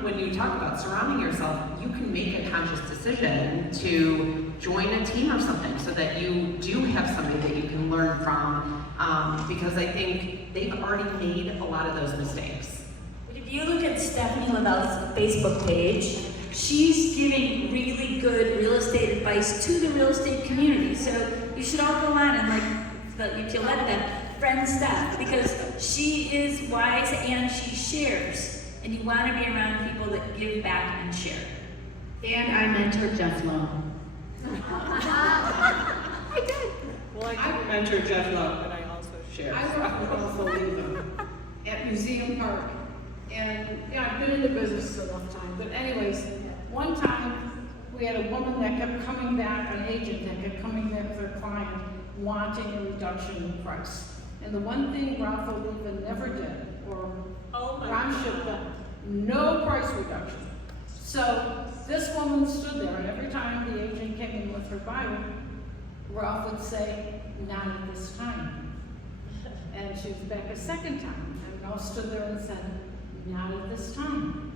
when you talk about surrounding yourself, you can make a conscious decision to join a team or something so that you do have somebody that you can learn from, because I think they've already made a lot of those mistakes. If you look at Stephanie Lavell's Facebook page, she's giving really good real estate advice to the real estate community. So you should all go on and if you let them, friend Steph, because she is wise and she shares. And you want to be around people that give back and share. And I mentored Jeff Lowe. I did. Well, I didn't mentor Jeff Lowe, but I also shared. I work with Ralph Oliva at Museum Park, and I've been in the business a long time. But anyways, one time we had a woman that kept coming back, an agent that kept coming back with her client, wanting a reduction in price. And the one thing Ralph Oliva never did, or Ron Schiff done, no price reduction. So this woman stood there, and every time the agent came in with her buyer, Ralph would say, "Not at this time." And she was back a second time, and Ralph stood there and said, "Not at this time."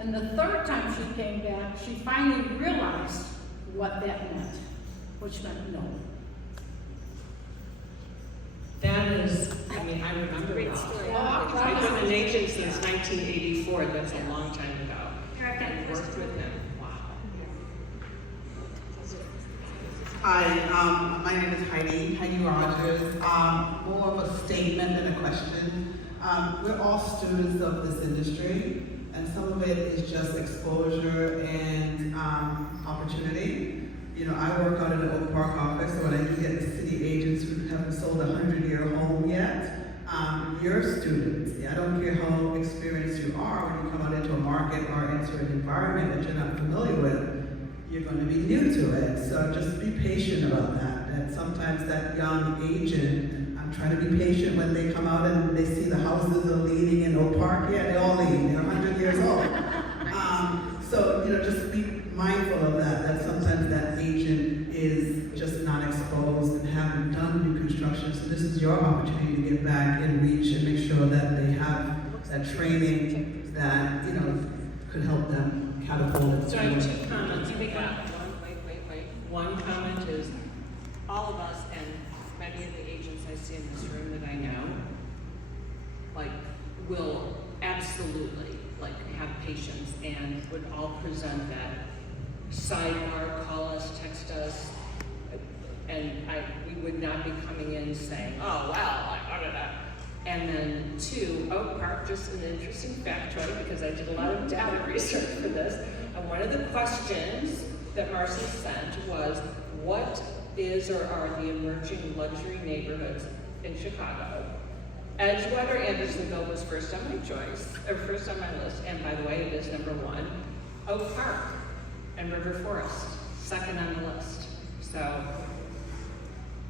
And the third time she came back, she finally realized what that meant, which meant no. That is, I mean, I remember Great that. story. I've been an agent since 1984, that's a long time ago. Here, I've got I worked with him, wow. Hi, my name is Heidi Rogers. More of a statement than a question. We're all students of this industry, and some of it is just exposure and opportunity. You know, I work out in the Oak Park office, so when I do get city agents who haven't sold a 100-year home yet, you're students. I don't care how experienced you are, when you come out into a market or into an environment that you're not familiar with, you're going to be new to it. So just be patient about that. And sometimes that young agent, I'm trying to be patient when they come out and they see the houses are leaning in Oak Park. Yeah, they all lean. They're 100 years old. So, you know, just be mindful of that, that sometimes that agent is just not exposed and haven't done new construction. So this is your opportunity to get back and reach and make sure that they have that training that, you know, could help them catapult it. So I have two comments to that. One comment is, all of us and many of the agents I see in this room that I know, like, will absolutely, like, have patience and would all present that sidebar, call us, text us, and we would not be coming in saying, oh, well, I wanted that. And then two, Oak Park, just an interesting factoid, because I did a lot of data research for this, and one of the questions that Marcy sent was, what is or are the emerging luxury neighborhoods in Chicago? Edgewater, Andersonville was first on my choice, or first on my list, and by the way, it is number 1. Oak Park and River Forest, second on the list. So,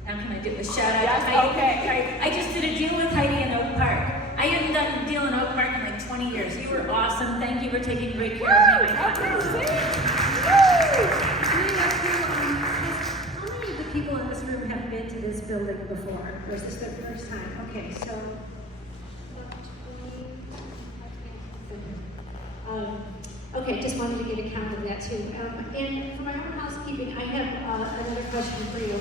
Now can I do a shout out Yes, to Heidi? okay. I just did a deal with Heidi in Oak Park. I hadn't done a deal in Oak Park in like 20 years. You were awesome. Thank you for taking great care of me. How many of the people in this room have been to this building before? Or is this their first time? Okay, so. Okay, just wanted to get a count of that too. And for my own housekeeping, I have another question for you.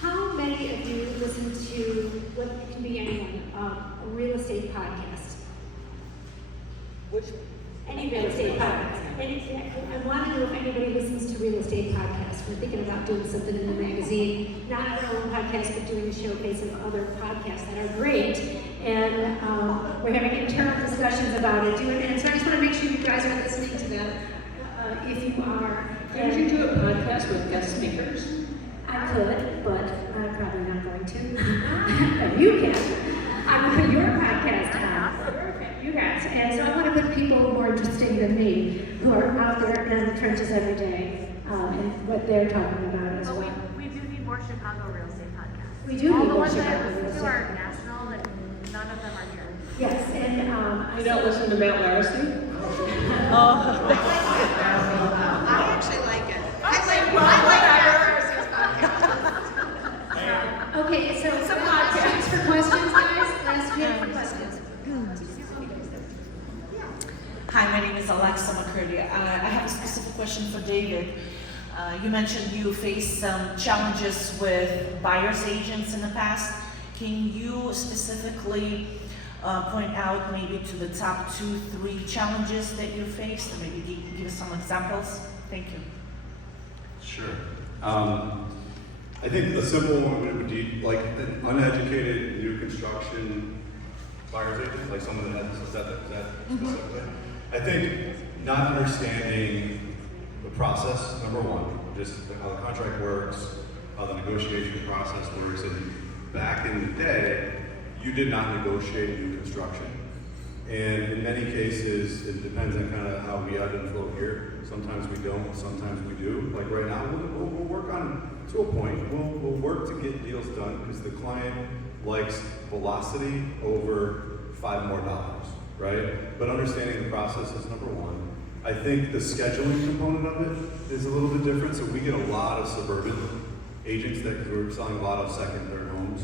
How many of you listen to, what it can be anyone, a real estate podcast? which, Any real estate podcast. I want to know if anybody listens to real estate podcasts. We're thinking about doing something in the magazine, not our own podcast, but doing a showcase of other podcasts that are great. And we're having internal discussions about it. And so I just want to make sure you guys are listening to them. If you are, Can't you do a podcast with guest speakers? I could, but I'm probably not going to. But you can. I will put your podcast out. You guys. And so I want to put people more interesting than me, who are out there in the trenches every day, and what they're talking about as well. We do need more Chicago real estate podcasts. We do All need the more ones that Chicago I real listen to estate. are national, and none of them are here. Yes, and You don't listen to Matt Larissy? I actually like it. okay, so last chance for questions, guys. Last chance for questions. Hi, my name is Alexa McCurdy. I have a specific question for David. You mentioned you faced some challenges with buyer's agents in the past. Can you specifically point out maybe to the top 2-3 challenges that you faced, and maybe give us some examples? Thank you. Sure. I think the simple one would be like an uneducated new construction buyer's agent, like someone that has that specifically. I think not understanding the process, number one, just how the contract works, how the negotiation process works, and back in the day, you did not negotiate new construction. And in many cases, it depends on kind of how we ebb and flow here. Sometimes we don't, sometimes we do. Like right now, we'll work on, to a point, we'll work to get deals done because the client likes velocity over $5 more, right? But understanding the process is number one. I think the scheduling component of it is a little bit different. So we get a lot of suburban agents that we're selling a lot of second and third homes.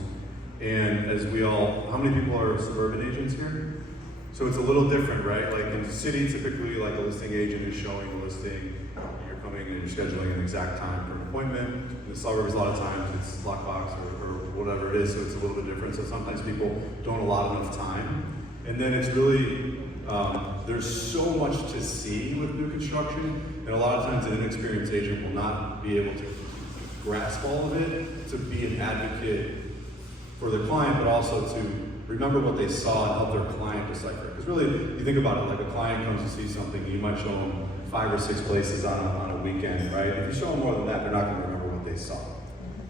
And as we all, how many people are suburban agents here? So it's a little different, right? Like in the city, typically like a listing agent is showing a listing, you're coming and you're scheduling an exact time for an appointment. In the suburbs, a lot of times it's lockbox or whatever it is, so it's a little bit different. So sometimes people don't allot enough time. And then it's really, there's so much to see with new construction, and a lot of times an inexperienced agent will not be able to grasp all of it, to be an advocate for their client, but also to remember what they saw and help their client decipher it. Because really, you think about it, like a client comes to see something, you might show them 5 or 6 places on a weekend, right? If you show them more than that, they're not going to remember what they saw,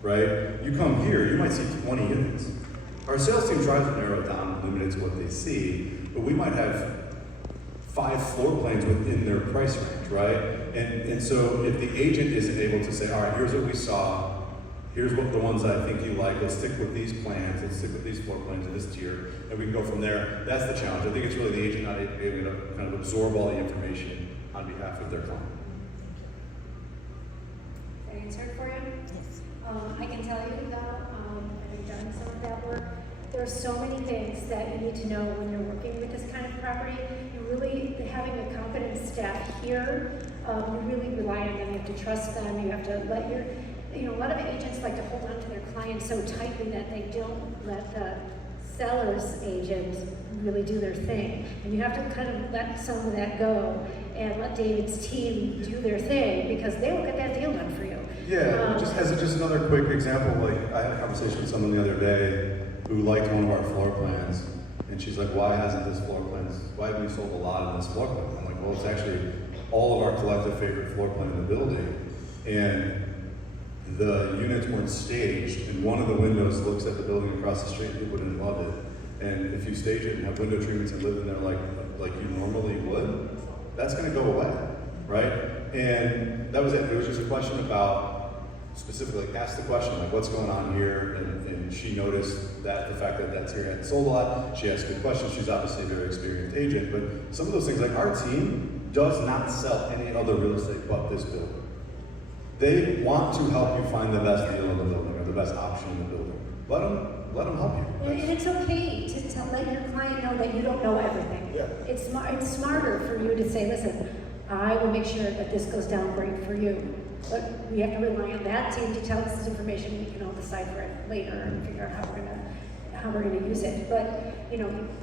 right? You come here, you might see 20 units. Our sales team tries to narrow it down and limit it to what they see, but we might have 5 floor plans within their price range, right? And so if the agent isn't able to say, all right, here's what we saw, here's what the ones I think you like, let's stick with these plans, let's stick with these floor plans in this tier, and we can go from there. That's the challenge. I think it's really the agent not able to kind of absorb all the information on behalf of their client. Did I answer it for you? Yes. I can tell you though, having done some of that work, there are so many things that you need to know when you're working with this kind of property. You really, having a competent staff here, you really rely on them. You have to trust them. You have to let your, a lot of agents like to hold on to their clients so tightly that they don't let the seller's agent really do their thing. And you have to kind of let some of that go and let David's team do their thing, because they will get that deal done for you. Yeah, just as just another quick example, like I had a conversation with someone the other day who liked one of our floor plans, and she's like, why haven't we sold a lot in this floor plan? I'm like, well, it's actually all of our collective favorite floor plan in the building, and the units weren't staged, and one of the windows looks at the building across the street, people didn't love it, and if you stage it and have window treatments and live in there like you normally would, that's gonna go away, right? And that was it. It was just a question about, specifically, ask the question, like, what's going on here? And she noticed that the fact that that tier hadn't sold a lot. She asked good questions. She's obviously a very experienced agent, but some of those things, like our team does not sell any other real estate but this building. They want to help you find the best deal in the building or the best option in the building. Let them help you. And it's okay to let your client know that you don't know everything. Yeah. It's smarter for you to say, listen, I will make sure that this goes down great for you. But we have to rely on that team to tell us this information. We can all decipher it later and figure out how we're gonna use it. But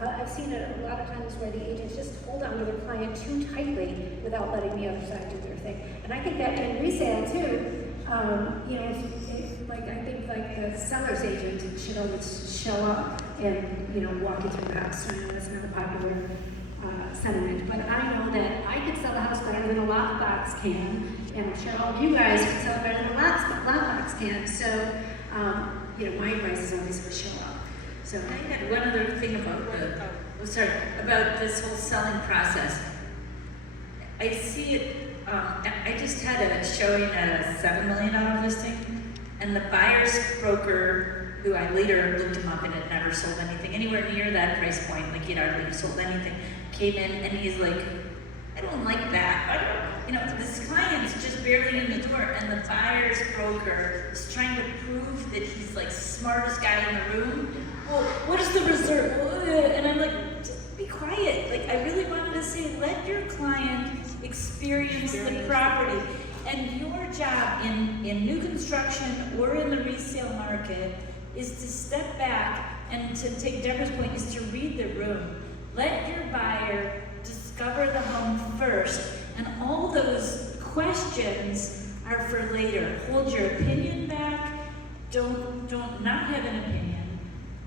I've seen it a lot of times where the agents just hold on to their client too tightly without letting the other side do their thing. And I think that in resale too, I think the seller's agent should always show up and walk you through the house. I know that's not a popular sentiment, but I know that I could sell the house better than a lockbox can, and I'm sure all of you guys can sell it better than a lockbox can. So, my advice is always to show up. So I had one other thing about about this whole selling process. I see it. I just had a showing at a $7 million listing, and the buyer's broker, who I later looked him up and had never sold anything anywhere near that price point, like he'd hardly sold anything, came in and he's like, I don't like that. This client's just barely in the door, and the buyer's broker is trying to prove that he's like smartest guy in the room. Well, what is the reserve? And I'm like, just be quiet. Like, I really wanted to say, let your client experience the property. And your job in new construction or in the resale market is to step back and, to take Deborah's point, is to read the room. Let your buyer discover the home first, and all those questions are for later. Hold your opinion back. Don't not have an opinion.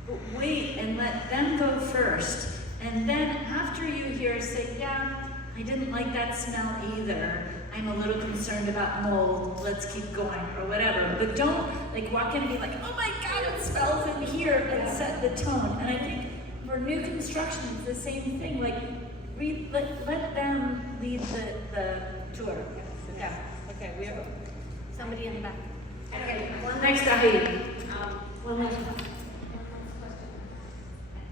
But wait and let them go first. And then after you hear, say, yeah, I didn't like that smell either. I'm a little concerned about mold. Let's keep going, or whatever. But don't walk in and be like, oh my God, it smells in here, and set the tone. And I think for new construction, it's the same thing. Let them lead the tour. Yeah. Okay, we have somebody in the back. Okay, Next, Heidi. one last.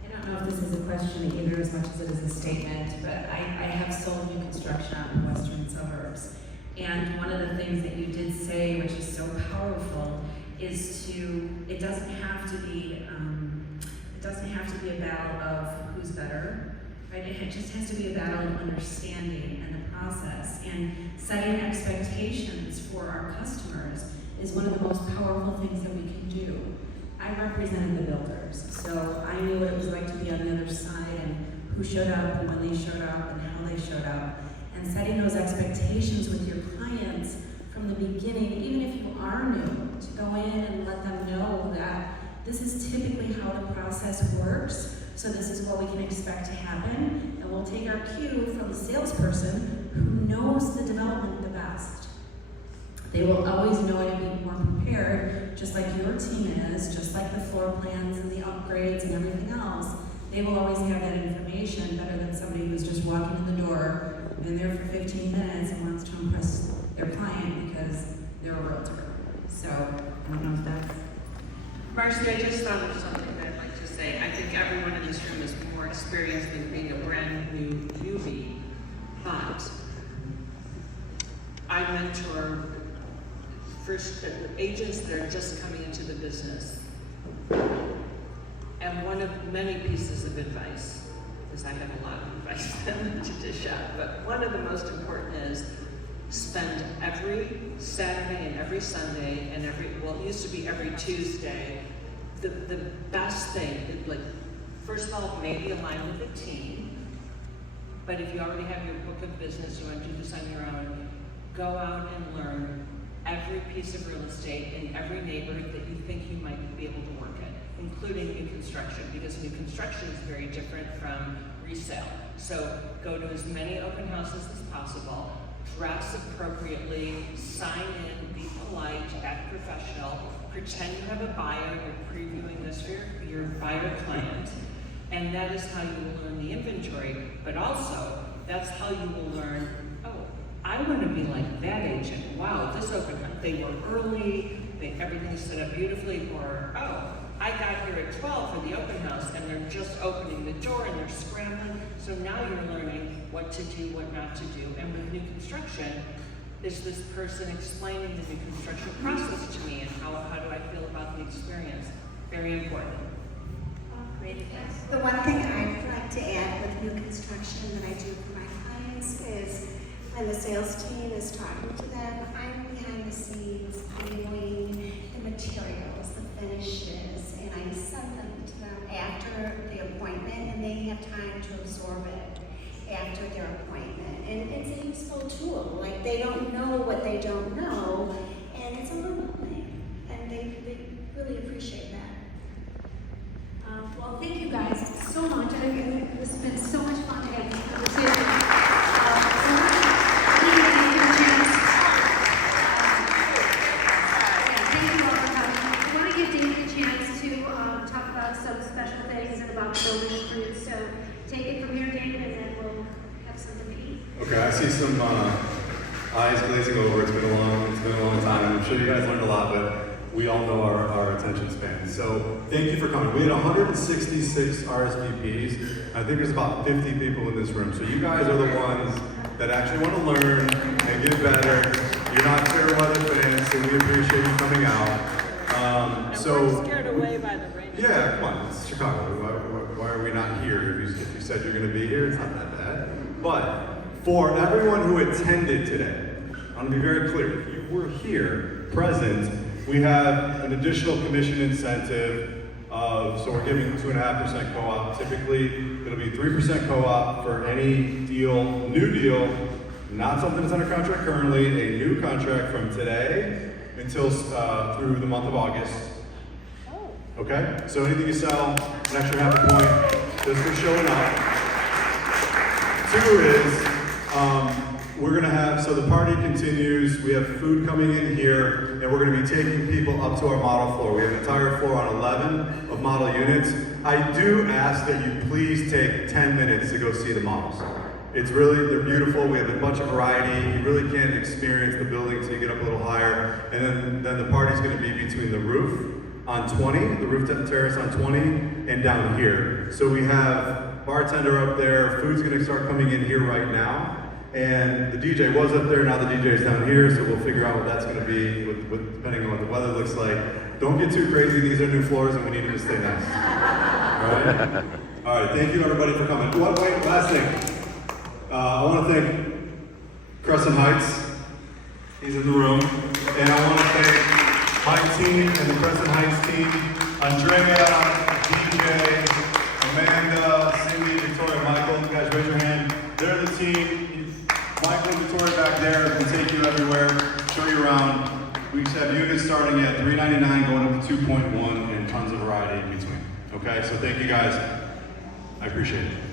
I don't know if this is a question either as much as it is a statement, but I have sold new construction out in the western suburbs. And one of the things that you did say, which is so powerful, is it doesn't have to be a battle of who's better, right? It just has to be a battle of understanding and the process. And setting expectations for our customers is one of the most powerful things that we can do. I represented the builders, so I knew what it was like to be on the other side and who showed up and when they showed up and how they showed up. And setting those expectations with your clients from the beginning, even if you are new, to go in and let them know that this is typically how the process works, so this is what we can expect to happen, and we'll take our cue from the salesperson who knows the development the best. They will always know it and be more prepared, just like your team is, just like the floor plans and the upgrades and everything else. They will always have that information better than somebody who's just walking in the door, been there for 15 minutes and wants to impress their client because they're a realtor. So, I don't know if that's... Marcy, I just thought of something that I'd like to say. I think everyone in this room is more experienced than being a brand new newbie, but I mentor first agents that are just coming into the business. And one of many pieces of advice, because I have a lot of advice to dish out, but one of the most important is spend every Saturday and every Sunday and it used to be every Tuesday, the best thing, like, first of all, maybe align with a team, but if you already have your book of business, you want to do this on your own, go out and learn every piece of real estate in every neighborhood that you think you might be able to work in, including new construction, because new construction is very different from resale. So go to as many open houses as possible, dress appropriately, sign in, be polite, act professional, pretend you have a buyer, you're previewing this for your buyer client, and that is how you will learn the inventory, but also that's how you will learn, oh, I want to be like that agent. Wow, this open house, they were early, everything's set up beautifully, or oh, I got here at 12 for the open house and they're just opening the door and they're scrambling. So now you're learning what to do, what not to do. And with new construction, is this person explaining the new construction process to me and how do I feel about the experience? Very important. Great advice. The one thing I'd like to add with new construction that I do for my clients is when the sales team is talking to them, I'm behind the scenes viewing the materials, the finishes, and I send them to them after the appointment, and they have time to absorb it after their appointment. And it's a useful tool. Like, they don't know what they don't know, and it's a learning thing, and they really appreciate that. Well, thank you guys so much. This has been so much fun to have this conversation. Thank you all for coming. I want to give David a chance to talk about some special things and about building fruit. So take it from here, David, and then we'll have something to eat. Okay, I see some eyes glazing over. It's been a long time. I'm sure you guys learned a lot, but we all know our attention span. So thank you for coming. We had 166 RSVPs. I think there's about 50 people in this room. So you guys are the ones that actually want to learn and get better. You're not fair weather fans, so we appreciate you coming out. And we're scared away by the rain. Yeah, come on, it's Chicago. Why are we not here? If you said you're going to be here, it's not that bad. But for everyone who attended today, I want to be very clear. If you were here, present, we have an additional commission incentive so we're giving 2.5% co-op. Typically, it'll be 3% co-op for any deal, new deal, not something that's under contract currently, a new contract from today until through the month of August. Okay? So anything you sell, an extra half a point just for showing up. 2 is, we're gonna have, so the party continues, we have food coming in here, and we're gonna be taking people up to our model floor. We have an entire floor on 11 of model units. I do ask that you please take 10 minutes to go see the models. It's really, they're beautiful, we have a bunch of variety, you really can't experience the building until you get up a little higher, and then the party's gonna be between the roof on 20, the roof terrace on 20, and down here. So we have bartender up there, food's gonna start coming in here right now. And the DJ was up there, now the DJ is down here, so we'll figure out what that's going to be depending on what the weather looks like. Don't get too crazy, these are new floors and we need them to stay nice. Alright? Alright, thank you everybody for coming. Wait, last thing. I want to thank Crescent Heights, he's in the room. And I want to thank my team and the Crescent Heights team, Andrea, DJ, Amanda, Cindy, Victoria, Michael. You guys raise your hand. They're the team. Michael and Victoria back there can take you everywhere, show you around. units starting at $399 going up to 2.1 and tons of variety in between. Okay, so thank you guys. I appreciate it.